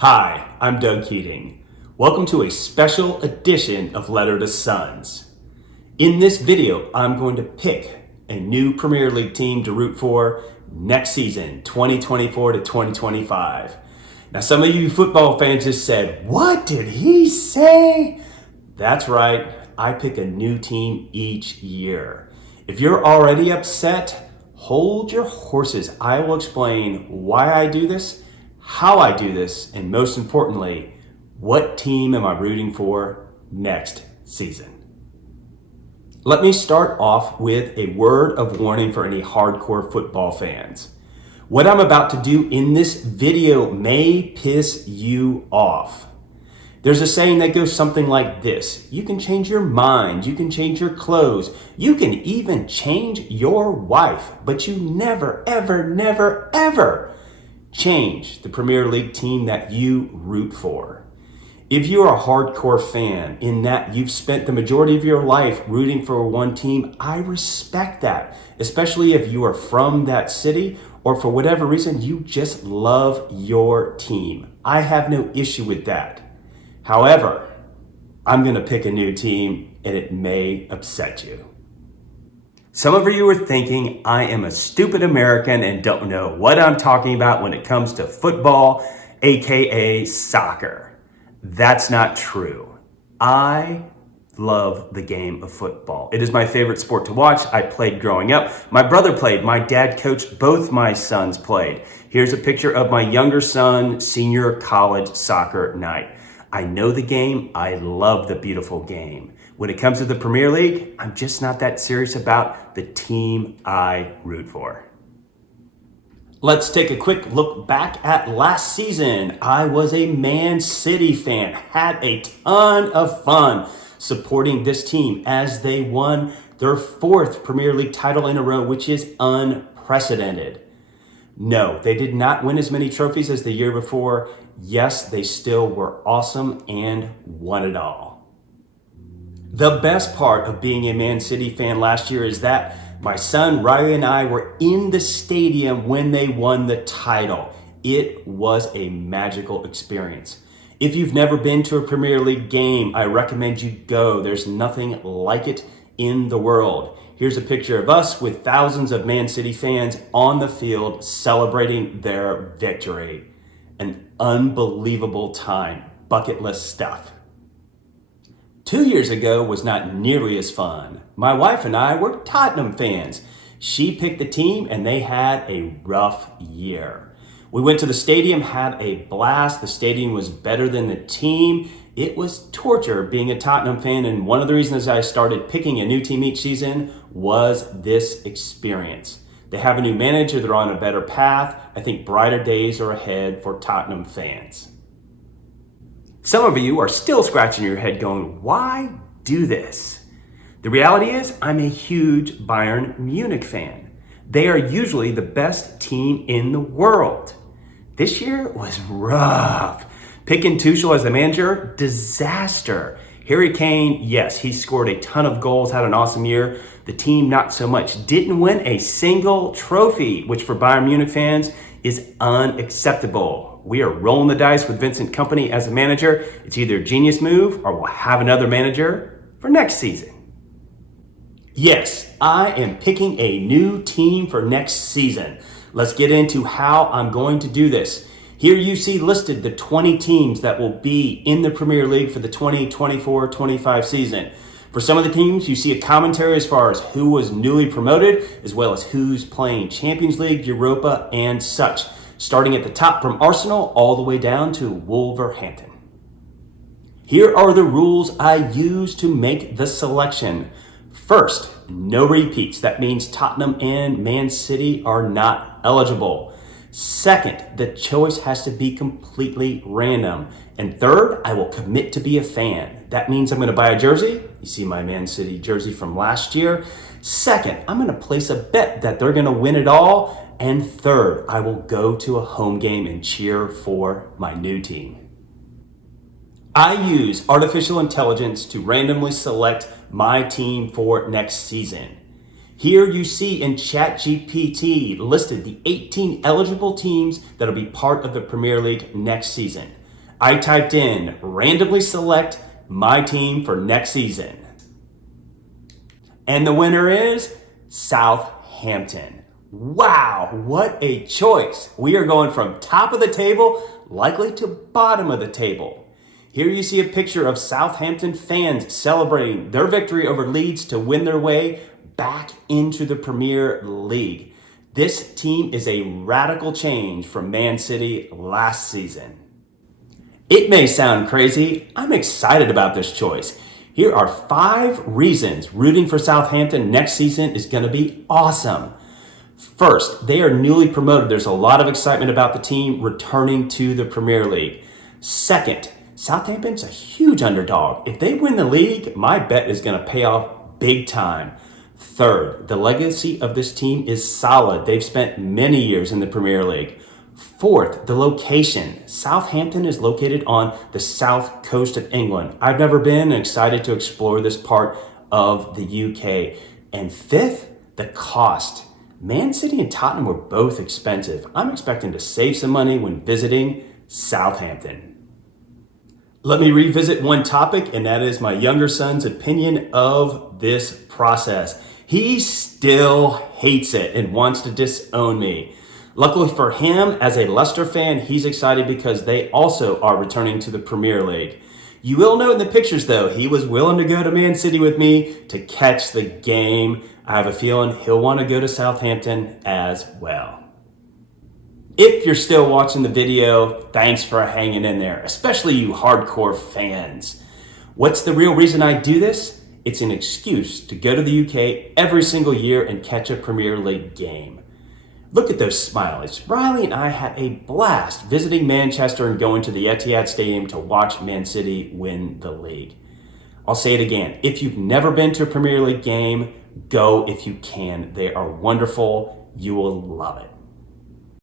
Hi, I'm Doug Keating. Welcome to a special edition of Letter to Sons. In this video, I'm going to pick a new Premier League team to root for next season, 2024 to 2025. Now, some of you football fans just said, "What did he say?" That's right, I pick a new team each year. If you're already upset, hold your horses. I will explain why I do this, how I do this, and most importantly, what team am I rooting for next season. Let me start off with a word of warning for any hardcore football fans. What I'm about to do in this video may piss you off. There's a saying that goes something like this: you can change your mind, you can change your clothes, you can even change your wife, but you never, ever change the Premier League team that you root for. If you are a hardcore fan in that you've spent the majority of your life rooting for one team, I respect that, especially if you are from that city or for whatever reason you just love your team. I have no issue with that. However, I'm going to pick a new team and it may upset you. Some of you are thinking I am a stupid American and don't know what I'm talking about when it comes to football, aka soccer. That's not true. I love the game of football. It is my favorite sport to watch. I played growing up. My brother played. My dad coached. Both my sons played. Here's a picture of my younger son, senior college soccer night. I know the game. I love the beautiful game. When it comes to the Premier League, I'm just not that serious about the team I root for. Let's take a quick look back at last season. I was a Man City fan, had a ton of fun supporting this team as they won their fourth Premier League title in a row, which is unprecedented. No, they did not win as many trophies as the year before. Yes, they still were awesome and won it all. The best part of being a Man City fan last year is that my son Riley and I were in the stadium when they won the title. It was a magical experience. If you've never been to a Premier League game, I recommend you go. There's nothing like it in the world. Here's a picture of us with thousands of Man City fans on the field celebrating their victory. An unbelievable time. Bucket list stuff. 2 years ago was not nearly as fun. My wife and I were Tottenham fans. She picked the team and they had a rough year. We went to the stadium, had a blast. The stadium was better than the team. It was torture being a Tottenham fan, and one of the reasons I started picking a new team each season was this experience. They have a new manager, they're on a better path. I think brighter days are ahead for Tottenham fans. Some of you are still scratching your head going, why do this? The reality is I'm a huge Bayern Munich fan. They are usually the best team in the world. This year was rough. Picking Tuchel as the manager, disaster. Harry Kane, yes, he scored a ton of goals, had an awesome year. The team, not so much. Didn't win a single trophy, which for Bayern Munich fans is unacceptable. We are rolling the dice with Vincent Kompany as a manager. It's either a genius move or we'll have another manager for next season. Yes, I am picking a new team for next season. Let's get into how I'm going to do this. Here you see listed the 20 teams that will be in the Premier League for the 2024-25 season. For some of the teams, you see a commentary as far as who was newly promoted, as well as who's playing Champions League, Europa, and such. Starting at the top from Arsenal all the way down to Wolverhampton. Here are the rules I use to make the selection. First, no repeats. That means Tottenham and Man City are not eligible. Second, the choice has to be completely random. And third, I will commit to be a fan. That means I'm going to buy a jersey. You see my Man City jersey from last year. Second, I'm going to place a bet that they're going to win it all. And third, I will go to a home game and cheer for my new team. I use artificial intelligence to randomly select my team for next season. Here you see in ChatGPT listed the 18 eligible teams that'll be part of the Premier League next season. I typed in randomly select my team for next season. And the winner is Southampton. Wow, what a choice. We are going from top of the table, likely to bottom of the table. Here you see a picture of Southampton fans celebrating their victory over Leeds to win their way back into the Premier League. This team is a radical change from Man City last season. It may sound crazy. I'm excited about this choice. Here are 5 reasons rooting for Southampton next season is going to be awesome. First, they are newly promoted. There's a lot of excitement about the team returning to the Premier League. Second, Southampton's a huge underdog. If they win the league, my bet is going to pay off big time. Third, the legacy of this team is solid. They've spent many years in the Premier League. Fourth, the location. Southampton is located on the south coast of England. I've never been and excited to explore this part of the UK. And fifth, the cost. Man City and Tottenham were both expensive. I'm expecting to save some money when visiting Southampton. Let me revisit one topic, and that is my younger son's opinion of this process. He still hates it and wants to disown me. Luckily for him, as a Leicester fan, he's excited because they also are returning to the Premier League. You will note in the pictures, though, he was willing to go to Man City with me to catch the game. I have a feeling he'll want to go to Southampton as well. If you're still watching the video, thanks for hanging in there, especially you hardcore fans. What's the real reason I do this? It's an excuse to go to the UK every single year and catch a Premier League game. Look at those smileys. Riley and I had a blast visiting Manchester and going to the Etihad Stadium to watch Man City win the league. I'll say it again. If you've never been to a Premier League game, go if you can. They are wonderful. You will love it.